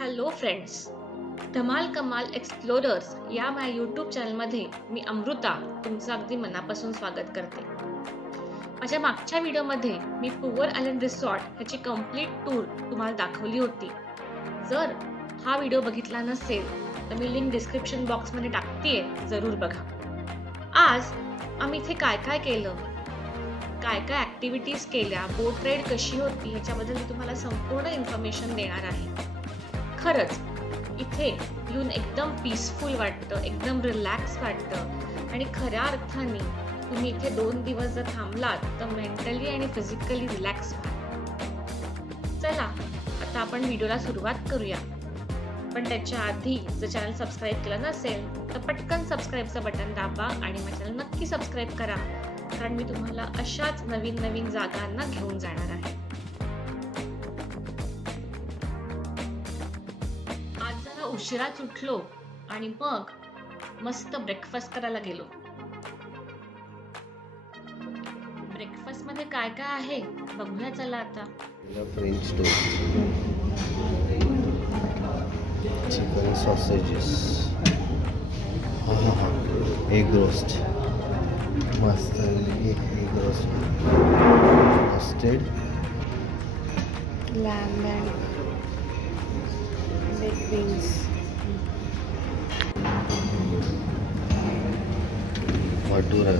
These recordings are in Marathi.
हॅलो फ्रेंड्स धमाल कमाल एक्सप्लोरर्स या माझ्या यूट्यूब चॅनलमध्ये मी अमृता तुमचं अगदी मनापासून स्वागत करते. माझ्या मागच्या व्हिडिओमध्ये मी पुवर आयलंड रिसॉर्ट ह्याची कंप्लीट टूर तुम्हाला दाखवली होती. जर हा व्हिडिओ बघितला नसेल तर मी लिंक डिस्क्रिप्शन बॉक्समध्ये टाकतेय जरूर बघा. आज आम्ही इथे काय काय केलं? काय काय ॲक्टिव्हिटीज केल्या? बोट राईड कशी होती? ह्याच्याबद्दल मी तुम्हाला संपूर्ण इन्फॉर्मेशन देणार आहे. खरंच इथे येऊन एकदम पीसफुल वाटतं एकदम रिलॅक्स वाटतं. आणि खऱ्या अर्थाने तुम्ही इथे दोन दिवस जर थांबलात तर मेंटली आणि फिजिकली रिलॅक्स व्हा. चला आता आपण व्हिडिओला सुरुवात करूया. पण त्याच्या आधी जर चॅनल सबस्क्राईब केलं नसेल तर पटकन सबस्क्राईबचं बटन दाबा आणि मग चॅनल नक्की सबस्क्राईब करा. कारण मी तुम्हाला अशाच नवीन नवीन जागांना घेऊन जाणार आहे. उशिराच उठलो आणि मग मस्त ब्रेकफास्ट करायला गेलो. ब्रेकफास्टमध्ये काय काय आहे? बघूया चला आता. French toast chicken sausages egg roast मस्त egg roast custard lamb and red bhatura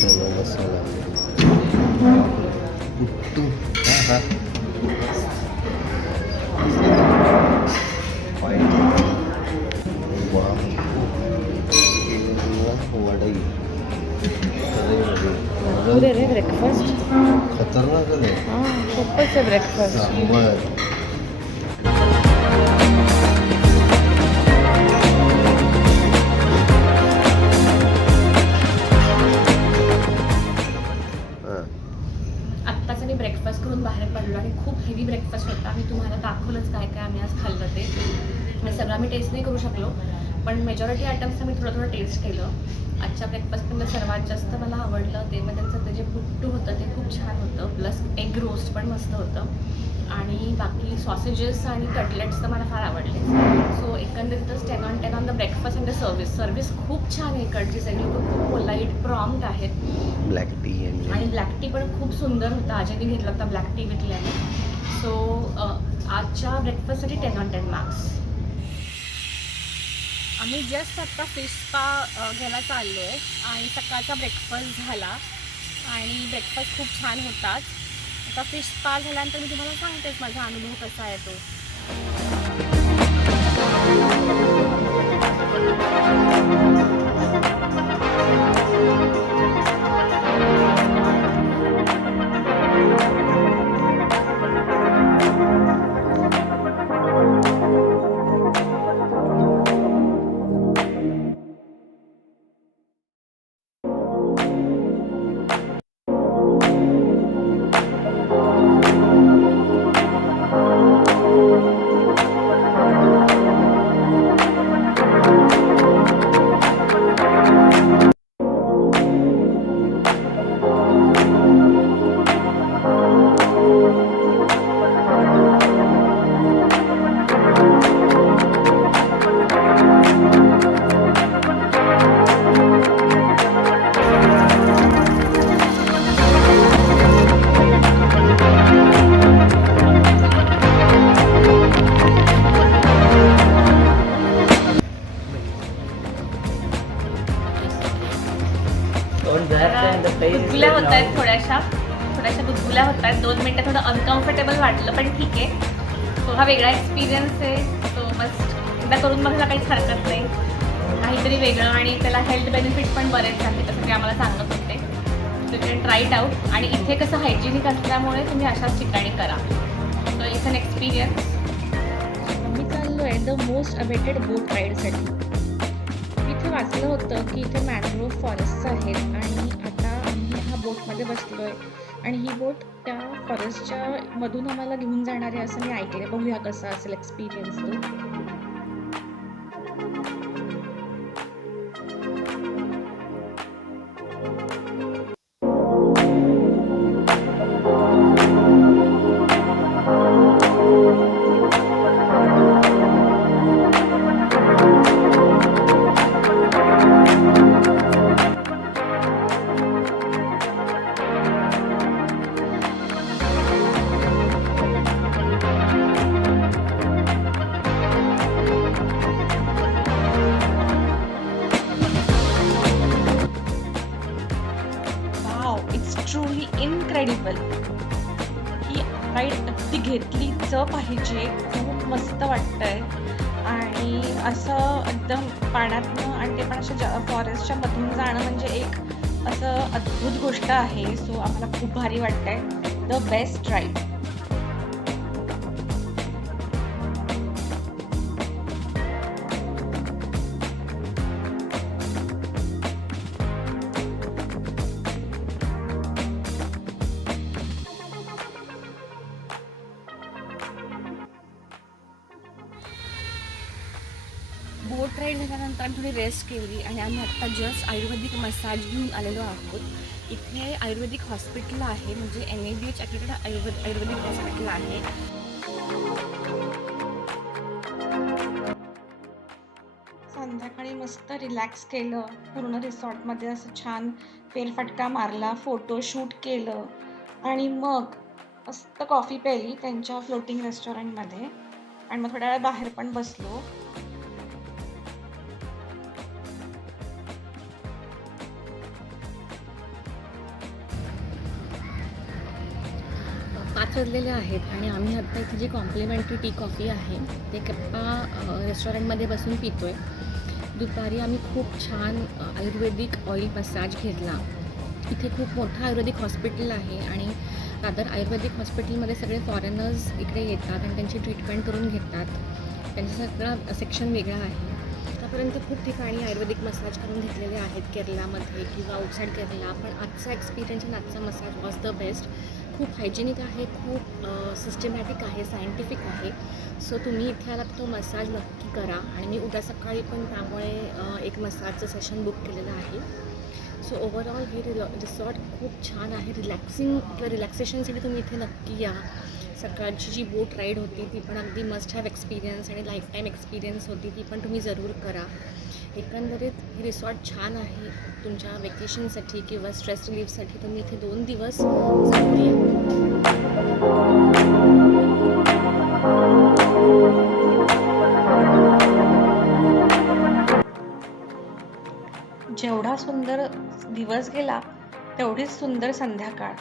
chana masala. Puttu हां हां. ब्रेकफास्ट खतरनाक आहे. हां खूपच आहे ब्रेकफास्ट ब्रेकफास्ट करून बाहेर पडलो आणि खूप हेवी ब्रेकफास्ट होता. मी तुम्हाला दाखवलंच काय काय आम्ही आज खाल्लं ते. मी सगळं आम्ही टेस्ट नाही करू शकलो. पण मेजॉरिटी आयटम्स मी थोडं थोडं टेस्ट केलं. आजच्या ब्रेकफास्टमध्ये सर्वात जास्त मला आवडलं ते मग त्यांचं ते जे पुट्टू होतं ते खूप छान होतं. प्लस एग रोस्ट पण मस्त होतं. आणि बाकी सॉसेजेस आणि कटलेट्स तर मला फार आवडले. सो एकंदरीतच ten on ten on the breakfast and the service service खूप छान आहे इकडची सगळी. खूप पोलाईट प्रॉम्प्ट आहेत. ब्लॅक टी आणि आणि ब्लॅक टी पण खूप सुंदर होता. अजयने घेतला होता ब्लॅक टी विकल्याने. सो आजच्या ब्रेकफास्टसाठी टेन ऑन टेन मार्क्स आम्ही जस्ट आत्ता फिश स्पा घ्यायला चाललो आहे आणि सकाळचा ब्रेकफास्ट झाला. आणि ब्रेकफास्ट खूप छान होताच आता फिश स्पा झाल्यानंतर मी तुम्हाला सांगतेच माझा अनुभव कसा आहे तो. थोड्याशा गुदगुल्या दोन मिनटं थोडं अनकम्फर्टेबल वाटलं पण ठीक आहे. सो हा वेगळा एक्सपिरियन्स आहे. सो मस्त एकदा करून बघायला काहीच हरकत नाही. काहीतरी वेगळं आणि त्याला हेल्थ बेनिफिट पण बरेच आहेत तसं ते आम्हाला सांगत होते. सो कॅन आऊट आउट आणि इथे कसं हायजेनिक असल्यामुळे तुम्ही अशाच ठिकाणी करा. सो इट्स अन एक्सपिरियन्स मी चाललो आहे द मोस्ट अवेटेड बोट राईडसाठी इथे वाचलं होतं की इथे मॅनग्रोव्ह फॉरेस्ट आहेत आणि आता आम्ही ह्या बोटमध्ये बसलो आहे आणि ही बोट त्या फॉरेस्टच्या मधून आम्हाला घेऊन जाणार आहे असं मी ऐकले बघूया कसा असेल एक्सपिरियन्स तो. घेतली च पाहिजे खूप मस्त वाटतंय. आणि असं एकदम पाण्यातनं आणि ते पण अशा फॉरेस्टच्या मधून जाणं म्हणजे एक असं अद्भुत गोष्ट आहे. सो आम्हाला खूप भारी वाटतंय. The best ride boat ride झाल्यानंतर आम्ही थोडी रेस्ट केली आणि आम्ही आत्ता जस्ट आयुर्वेदिक मसाज घेऊन आलेलो आहोत. इथे आयुर्वेदिक हॉस्पिटल आहे म्हणजे N A B H accredited Ayurveda Ayurvedic hospital आहे. संध्याकाळी मस्त रिलॅक्स केलं पूर्ण रिसॉर्टमध्ये असं छान फेरफटका मारला फोटोशूट केलं आणि मग मस्त कॉफी प्यायली त्यांच्या फ्लोटिंग रेस्टॉरंटमध्ये आणि मग थोड्या वेळा बाहेर पण बसलो. पाच वाजलेले आहेत आणि आम्ही आत्ता इथे जी कॉम्प्लिमेंटरी टी कॉफी आहे ते कप्पा रेस्टॉरंटमध्ये बसून पितो आहे दुपारी आम्ही खूप छान आयुर्वेदिक ऑइल मसाज घेतला. इथे खूप मोठं आयुर्वेदिक हॉस्पिटल आहे आणि दादर आयुर्वेदिक हॉस्पिटलमध्ये सगळे फॉरेनर्स इकडे येतात आणि त्यांची ट्रीटमेंट करून घेतात. त्यांचं सगळं सेक्शन वेगळं आहे. आतापर्यंत खूप ठिकाणी आयुर्वेदिक मसाज करून घेतलेले आहेत केरलामध्ये किंवा आउटसाईड केरला पण आजचा एक्सपिरियन्स आणि आजचा मसाज वॉज द बेस्ट खूप हायजेनिक आहे खूप सिस्टमॅटिक आहे सायंटिफिक आहे. सो तुम्ही इथे आलात तो मसाज नक्की करा. आणि मी उद्या सकाळी पण त्यामुळे एक मसाजचं सेशन बुक केलेलं आहे. सो ओव्हरऑल हे रिलॉ रिसॉर्ट खूप छान आहे. रिलॅक्सिंग किंवा रिलॅक्सेशनसाठी तुम्ही इथे नक्की या. सकाळची जी बोट राईड होती ती पण अगदी मस्ट हॅव एक्सपिरियन्स आणि लाईफ टाईम एक्सपिरियन्स होती ती पण तुम्ही जरूर करा. एकंदरीत हे रिसॉर्ट छान आहे. तुमच्या वेकेशनसाठी किंवा स्ट्रेस रिलीफसाठी तुम्ही इथे दोन दिवस जेवढा सुंदर दिवस गेला तेवढीच सुंदर संध्याकाळ.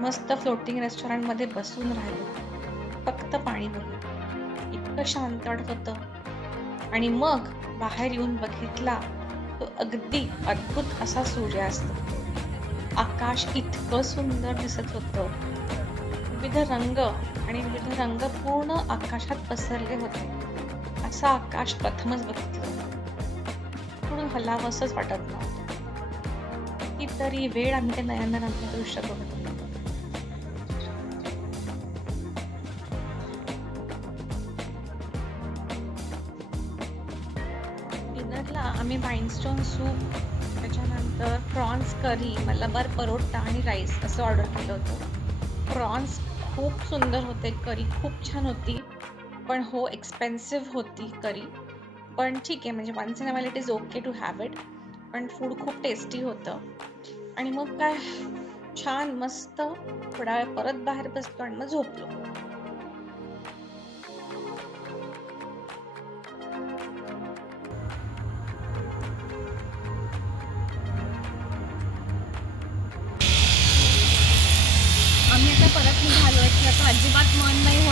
मस्त फ्लोटिंग रेस्टॉरंटमध्ये बसून राहिलो. फक्त पाणी बघून इतकं शांत वाटत होतं. आणि मग बाहेर येऊन बघितला तो अगदी अद्भुत असा सूर्यास्त. आकाश इतकं सुंदर दिसत होतं. विविध रंग आणि विविध रंग पूर्ण आकाशात पसरले होते. असं आकाश प्रथमच बघितलं. पूर्ण हलावंसंच वाटत नव्हतं. कितीतरी वेळ आम्ही ते नयनरम्य दृश्य बघतो मी डिनरला सूप त्याच्यानंतर प्रॉन्स करी मलबार परोटा आणि राईस असं ऑर्डर केलं होतं. प्रॉन्स खूप सुंदर होते करी खूप छान होती पण हो एक्सपेन्सिव्ह होती करी पण ठीक आहे म्हणजे once in a it is okay to have it पण फूड खूप टेस्टी होतं. आणि मग काय छान मस्त थोडा वेळ परत बाहेर बसलो आणि मग झोपलो.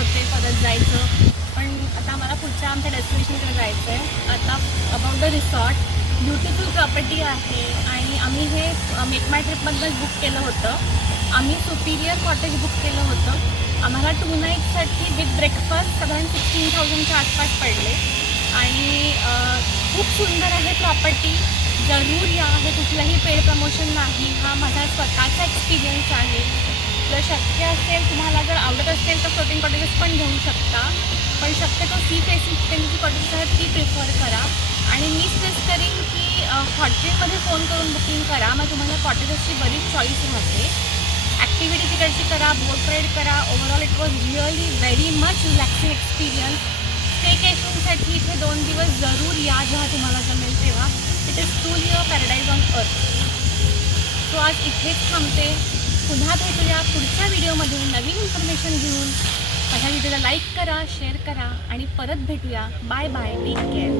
होते परत जायचं. पण आता आम्हाला पुढच्या आमच्या डेस्टिनेशनकडे जायचं आहे आता about the resort beautiful property आहे आणि आम्ही हे मेक माय ट्रिपमधनंच बुक केलं होतं. आम्ही सुपिरियर कॉटेज बुक केलं होतं. आम्हाला टू नाईटसाठी विथ ब्रेकफास्ट साधारण सिक्स्टीन थाउजंडच्या आसपास पडले. आणि खूप सुंदर आहे प्रॉपर्टी जरूर या. हे कुठलंही पेड प्रमोशन नाही. हा माझा स्वतःचा एक्सपिरियन्स आहे. जर शक्य असेल तुम्हाला जर आवडत असेल तर फ्लोटिंग कॉटेजेस पण घेऊ शकता. पण शक्यतो सी फेसिंग त्यांची जी कॉटेजेस आहेत ती प्रिफर करा. आणि मी सजेस्ट करीन की हॉटेलमध्ये फोन करून बुकिंग करा. मग तुम्हाला कॉटेजेसची बरीच चॉईस राहते ॲक्टिव्हिटी तिकडची करा बोट राईड करा. Overall it was really very much relaxing experience स्टेकेशनसाठी इथे दोन दिवस जरूर या जेव्हा तुम्हाला जमेल तेव्हा. It is to your paradise on earth so आज इथेच थांबते. पुन्हा भेटूया पुढच्या व्हिडिओमध्ये नवीन इन्फॉर्मेशन घेऊन. माझ्या व्हिडिओला लाईक करा शेअर करा आणि परत भेटूया. Bye bye take care